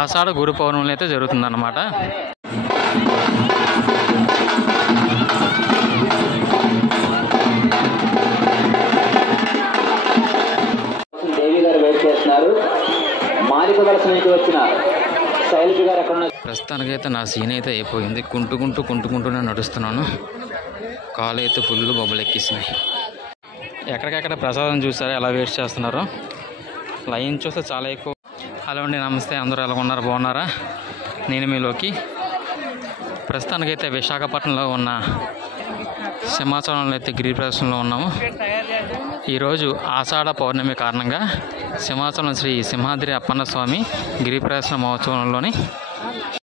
ఆషాఢ గురు పౌర్ణమి అయితే జరుగుతుందన్నమాట. దేవి గారు వెయిట్ చేస్తున్నారు. మారిపోవలసిన నుంచి వచ్చిన శైలజ గారు అక్కడ ప్రస్తుతానికైతే నా సీన్ అయితే అయిపోయింది. కుంటుకుంటూనే నడుస్తున్నాను. కాలు అయితే ఫుల్ బొబ్బలు ఎక్కిస్తున్నాయి. ఎక్కడికెక్కడ ప్రసాదం చూసారో ఎలా వేస్ట్ చేస్తున్నారో. లైన్ చూస్తే చాలా ఎక్కువ. హలో అండి, నమస్తే, అందరూ ఎలా ఉన్నారు, బాగున్నారా? నేను మీలోకి. ప్రస్తుతానికైతే విశాఖపట్నంలో ఉన్న సింహాచలంలో అయితే గిరిప్రదర్శనలో ఉన్నాము. ఈరోజు ఆషాఢ పౌర్ణమి కారణంగా సింహాచలం శ్రీ సింహాద్రి అప్పన్న స్వామి గిరిప్రదర్శన మహోత్సవంలోని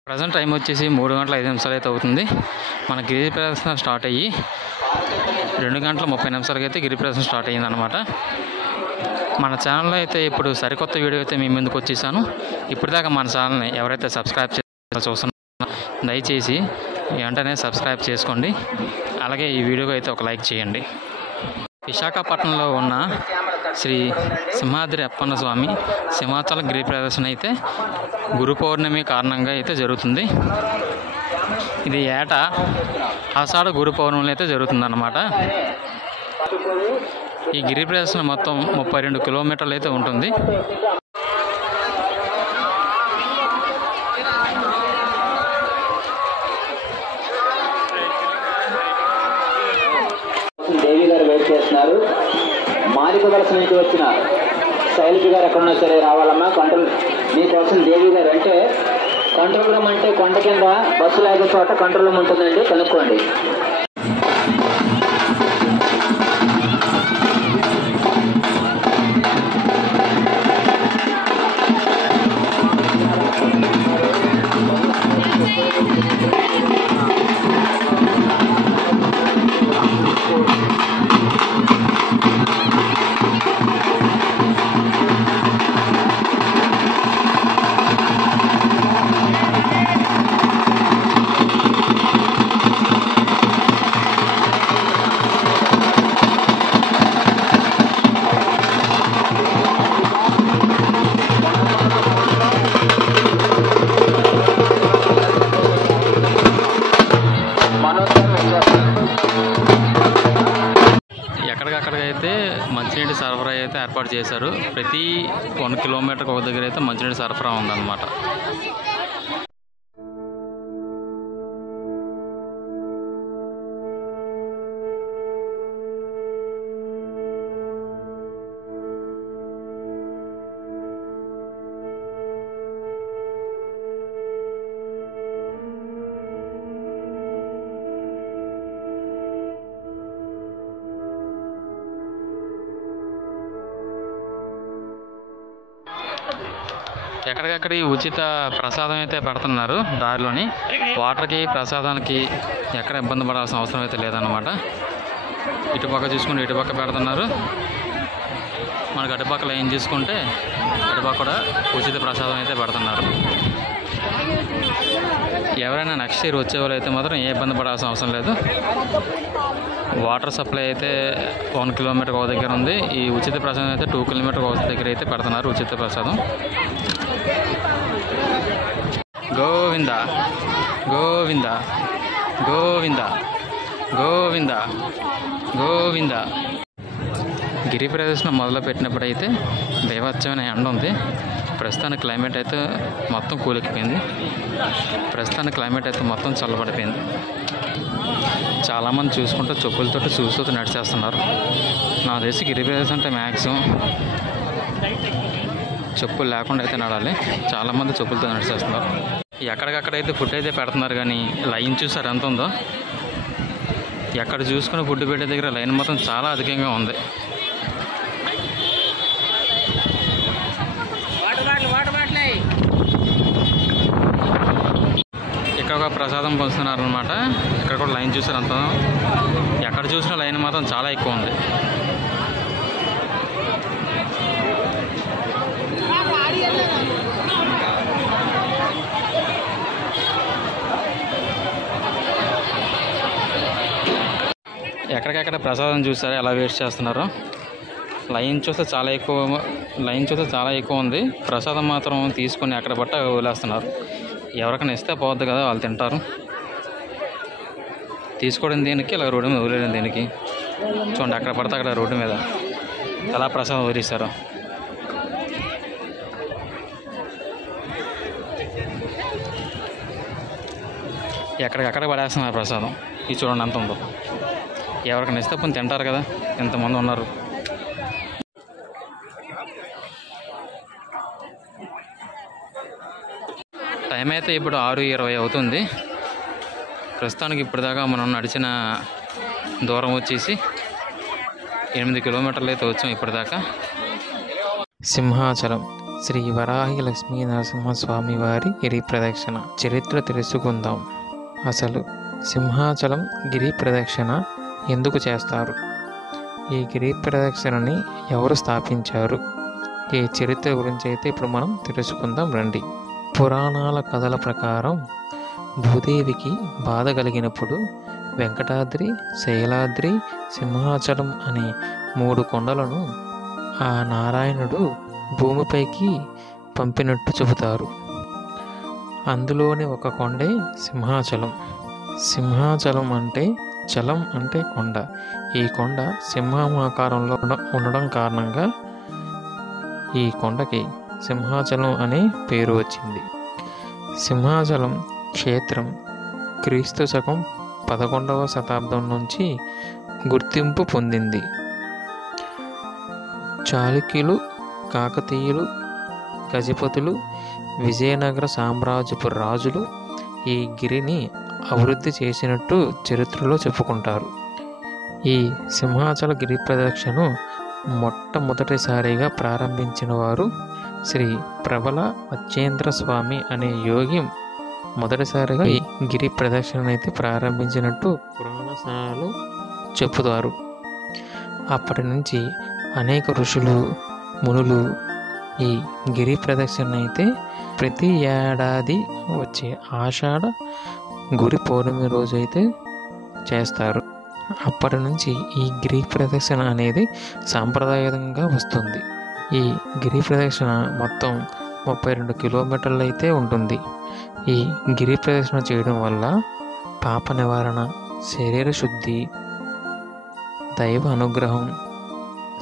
ప్రజెంట్ టైం వచ్చేసి 3 గంటల 5 నిమిషాలు అయితే అవుతుంది. మన గిరి ప్రదర్శన స్టార్ట్ అయ్యి 2 గంటల 30 నిమిషాలకి అయితే గిరి ప్రదర్శన స్టార్ట్ అయ్యిందనమాట. మన ఛానల్లో అయితే ఇప్పుడు సరికొత్త వీడియో అయితే మీ ముందుకు వచ్చేసాను. ఇప్పటిదాకా మన ఛానల్ని ఎవరైతే సబ్స్క్రైబ్ చూస్తున్నారో దయచేసి వెంటనే సబ్స్క్రైబ్ చేసుకోండి. అలాగే ఈ వీడియోకి అయితే ఒక లైక్ చేయండి. విశాఖపట్నంలో ఉన్న శ్రీ సింహాద్రి అప్పన్న స్వామి సింహాచలం గిరి ప్రదర్శన అయితే గురు పౌర్ణమి కారణంగా అయితే జరుగుతుంది. ఇది ఏటా ఆషాఢ గురు పౌర్ణమి అయితే జరుగుతుందన్నమాట. ఈ గిరి ప్రదర్శన మొత్తం 32 కిలోమీటర్లు అయితే ఉంటుంది. దేవి గారు వెయిట్ చేస్తున్నారు. మారిపోవలసిన నుంచి వచ్చిన శైలజ గారు ఎక్కడున్నా సరే రావాలమ్మా. కంట్రోల్ మీకోసం దేవి గారు అంటే కంట్రోల్ రూమ్ అంటే కొండ కింద బస్సులు ఆగే చోట కంట్రోల్ రూమ్ ఉంటుందండి, కనుక్కోండి. ఎక్కడికక్కడికైతే మంచినీటి సరఫరా అయితే ఏర్పాటు చేశారు. ప్రతి 1 కిలోమీటర్కి ఒక దగ్గర అయితే మంచినీటి సరఫరా ఉందన్నమాట. ఎక్కడికక్కడి ఉచిత ప్రసాదం అయితే పెడుతున్నారు దారిలోని. వాటర్కి ప్రసాదానికి ఎక్కడ ఇబ్బంది పడాల్సిన అవసరం అయితే లేదన్నమాట. ఇటుపక్క చూసుకుంటే ఇటుపక్క పెడుతున్నారు. మనకు అటుపక్కల ఏం చూసుకుంటే అటుపక్క కూడా ఉచిత ప్రసాదం అయితే పెడుతున్నారు. ఎవరైనా నెక్స్ట్ ఇయర్ వచ్చేవాళ్ళు అయితే మాత్రం ఏ ఇబ్బంది పడాల్సిన అవసరం లేదు. వాటర్ సప్లై అయితే 1 కిలోమీటర్ ఒక దగ్గర ఉంది. ఈ ఉచిత ప్రసాదం అయితే 2 కిలోమీటర్ ఒక దగ్గర అయితే పెడుతున్నారు ఉచిత ప్రసాదం. గోవింద గోవింద గోవింద గోవింద గోవింద. గిరి ప్రదర్శన మొదలుపెట్టినప్పుడైతే బీభత్సమైన ఎండ ఉంది. ప్రస్తుతానికి క్లైమేట్ అయితే మొత్తం కూలెక్కిపోయింది. ప్రస్తుతానికి క్లైమేట్ అయితే మొత్తం చల్లబడిపోయింది. చాలామంది చూసుకుంటూ చెప్పులతో చూస్తూ నడిచేస్తున్నారు. నాకు తెలిసి గిరి ప్రదర్శన అంటే మ్యాక్సిమం చెప్పులు లేకుండా అయితే నడాలి. చాలామంది చెప్పులతో నడిచేస్తున్నారు. ఎక్కడికక్కడైతే ఫుడ్ అయితే పెడుతున్నారు, కానీ లైన్ చూసారు ఎంత ఉందో. ఎక్కడ చూసుకుని ఫుడ్ పెట్టే దగ్గర లైన్ మొత్తం చాలా అధికంగా ఉంది. ఇక్కడ ఒక ప్రసాదం పంచుతున్నారు అనమాట. ఇక్కడ కూడా లైన్ చూసారు అంత. ఎక్కడ చూసినా లైన్ మాత్రం చాలా ఎక్కువ ఉంది. ఎక్కడికక్కడ ప్రసాదం చూసారా ఎలా వేస్ట్ చేస్తున్నారో. లైన్ చూస్తే చాలా ఎక్కువ ఉంది. ప్రసాదం మాత్రం తీసుకొని అక్కడ బట్ట వదిలేస్తున్నారు. ఎవరికైనా ఇస్తే పోవద్దు కదా, వాళ్ళు తింటారు. తీసుకోవడం దేనికి, ఇలా రోడ్డు మీద వదిలేయడం దేనికి? చూడండి, అక్కడ పడితే అక్కడ రోడ్డు మీద ఎలా ప్రసాదం వదిలేస్తారు. ఎక్కడికక్కడ పడేస్తున్నారు ప్రసాదం. ఇది చూడండి ఎంత ఉందో. ఎవరికైనా ఇస్తే పోనీ తింటారు కదా, ఎంతమంది ఉన్నారు. టైం అయితే ఇప్పుడు 6:20 అవుతుంది. ప్రస్తుతానికి ఇప్పటిదాకా మనం నడిచిన దూరం వచ్చేసి 8 కిలోమీటర్లు అయితే వచ్చాం ఇప్పటిదాకా. సింహాచలం శ్రీ వరాహి లక్ష్మీ నరసింహస్వామి వారి గిరి ప్రదక్షిణ చరిత్ర తెలుసుకుందాం. అసలు సింహాచలం గిరి ప్రదక్షిణ ఎందుకు చేస్తారు? ఈ గిరి ప్రదక్షిణని ఎవరు స్థాపించారు? ఈ చరిత్ర గురించి అయితే ఇప్పుడు మనం తెలుసుకుందాం రండి. పురాణాల కథల ప్రకారం భూదేవికి బాధ కలిగినప్పుడు వెంకటాద్రి, శైలాద్రి, సింహాచలం అనే 3 కొండలను ఆ నారాయణుడు భూమిపైకి పంపినట్టు చెబుతారు. అందులోని ఒక కొండే సింహాచలం. సింహాచలం అంటే చలం అంటే కొండ. ఈ కొండ సింహం ఆకారంలో ఉండడం కారణంగా ఈ కొండకి సింహాచలం అనే పేరు వచ్చింది. సింహాచలం క్షేత్రం క్రీస్తు శకం 11వ శతాబ్దం నుంచి గుర్తింపు పొందింది. చాళుక్యులు, కాకతీయులు, గజపతులు, విజయనగర సామ్రాజ్యపు రాజులు ఈ గిరిని అభివృద్ధి చేసినట్టు చరిత్రలో చెప్పుకుంటారు. ఈ సింహాచల గిరి ప్రదక్షిణను మొట్టమొదటిసారిగా ప్రారంభించిన వారు శ్రీ ప్రబల అచ్చేంద్ర స్వామి అనే యోగి మొదటిసారిగా ఈ గిరి ప్రదక్షిణ అయితే ప్రారంభించినట్టు పురాణాలు చెప్పుతారు. అప్పటి నుంచి అనేక ఋషులు, మునులు ఈ గిరి ప్రదక్షిణ అయితే ప్రతి ఏడాది వచ్చే ఆషాఢ గురి పౌర్ణమి రోజు అయితే చేస్తారు. అప్పటి నుంచి ఈ గిరి ప్రదక్షిణ అనేది సాంప్రదాయంగా వస్తుంది. ఈ గిరి ప్రదక్షిణ మొత్తం 32 కిలోమీటర్లు అయితే ఉంటుంది. ఈ గిరి ప్రదక్షిణ చేయడం వల్ల పాప నివారణ, శరీర శుద్ధి, దైవ అనుగ్రహం,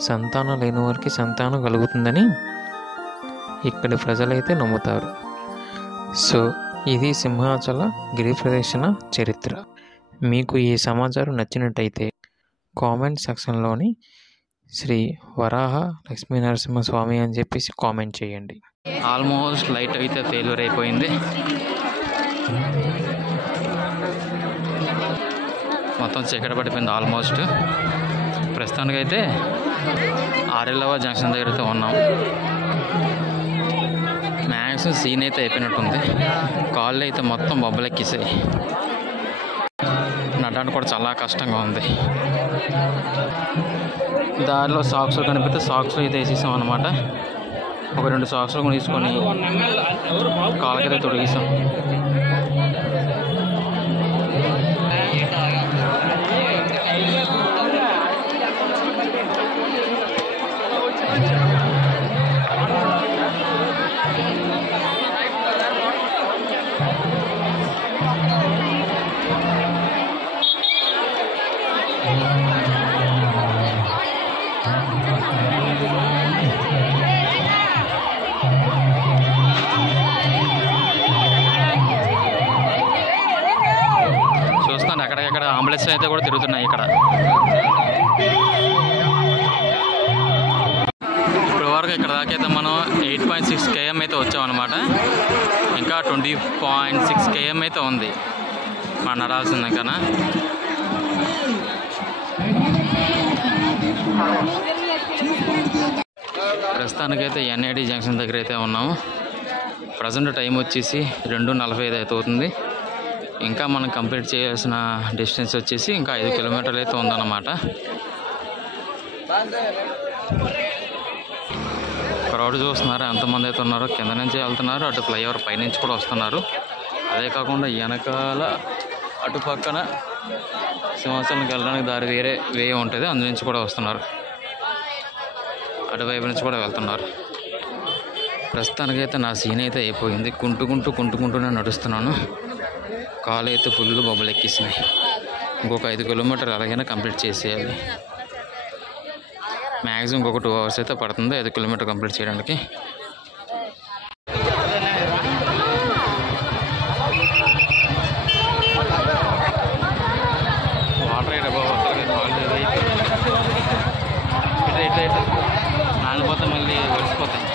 సంతానం లేని వారికి సంతానం కలుగుతుందని ఇక్కడి ప్రజలైతే నమ్ముతారు. సో ఇది సింహాచల గిరి ప్రదక్షిణ చరిత్ర. మీకు ఈ సమాచారం నచ్చినట్టయితే కామెంట్ సెక్షన్లోని శ్రీ వరాహ లక్ష్మీ నరసింహస్వామి అని చెప్పేసి కామెంట్ చేయండి. ఆల్మోస్ట్ లైట్ అయితే ఫెయిల్యూర్ అయిపోయింది. మొత్తం చీకటి పడిపోయింది ఆల్మోస్ట్. ప్రస్తుతానికైతే ఆరెల్లవ జంక్షన్ దగ్గర అయితే ఉన్నాం. మ్యాక్సిమం సీన్ అయితే అయిపోయినట్టుంది. కాళ్ళు అయితే మొత్తం బొబ్బలెక్కేసాయి. నడడానికి కూడా చాలా కష్టంగా ఉంది. దారిలో సాక్స్లు కనిపిస్తే సాక్స్లు అయితే వేసేసాం అనమాట. ఒక 2 సాక్స్లు కూడా తీసుకొని కాళ్ళకైతే తొడిగేసాం. చూస్తాను అక్కడెక్కడ అంబులెన్స్ అయితే కూడా తిరుగుతున్నాయి ఇక్కడ. ఇప్పుడు వరకు ఇక్కడ దాకా అయితే మనం 8.6 km అయితే వచ్చామన్నమాట. ఇంకా 20.6 km అయితే ఉంది మనం నడాల్సింది. ఇంకా ప్రస్తుతానికైతే ఎన్ఐడి జంక్షన్ దగ్గర అయితే ఉన్నాము. ప్రజెంట్ టైం వచ్చేసి 2:45 అయితే అవుతుంది. ఇంకా మనం కంప్లీట్ చేయాల్సిన డిస్టెన్స్ వచ్చేసి ఇంకా 5 కిలోమీటర్లు అయితే ఉందన్నమాట. క్రౌడ్ చూస్తున్నారు ఎంతమంది అయితే ఉన్నారో. కింద నుంచి వెళ్తున్నారు, అటు ఫ్లైఓవర్ పైనుంచి కూడా వస్తున్నారు. అదే కాకుండా వెనకాల అటు పక్కన సింహాచలంకి వెళ్ళడానికి దారి వేరే ఉంటుంది, అందు నుంచి కూడా వస్తున్నారు. అటువైపు నుంచి కూడా వెళ్తున్నారు. ప్రస్తుతానికైతే నా సీన్ అయితే అయిపోయింది. కుంటుకుంటూనే నడుస్తున్నాను. కాలు అయితే ఫుల్ బొబ్బలు ఎక్కిసినాయి. ఇంకొక 5 కిలోమీటర్లు అలాగైనా కంప్లీట్ చేసేయాలి. మ్యాక్సిమం ఇంకొక 2 అవర్స్ అయితే పడుతుంది 5 కిలోమీటర్ కంప్లీట్ చేయడానికి. వాటర్ అయితే ఇటు నానిపోతే మళ్ళీ ఒడిసిపోతాయి.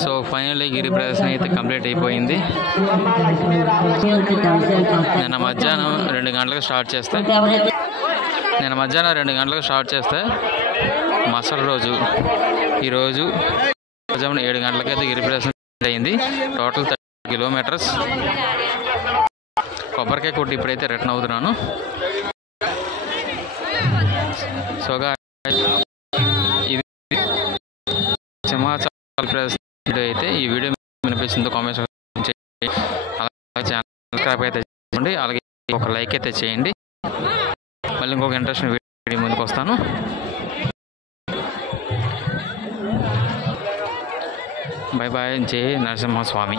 సో ఫైనల్లీ గిరి ప్రదర్శన అయితే కంప్లీట్ అయిపోయింది. నిన్న మధ్యాహ్నం 2 గంటలకు స్టార్ట్ చేస్తే మరుసటి రోజు ఈరోజు మధ్యాహ్నం 7 గంటలకైతే గిరి ప్రదర్శన అయింది. Total 30 kilometres. కొబ్బరికాయ కొట్టి ఇప్పుడైతే రిటర్న్ అవుతున్నాను. సోగా ఇది సింహాచలం వీడియో అయితే ఈ వీడియో వినిపించిందో కామెంట్స్ చేయండి. అలాగే ఛానల్ సబ్స్క్రైబ్ అయితే చేయండి. అలాగే ఒక లైక్ అయితే చేయండి. మళ్ళీ ఇంకొక ఇంట్రెస్టింగ్ వీడియో ముందుకు వస్తాను. Bye bye. జై నరసింహస్వామి.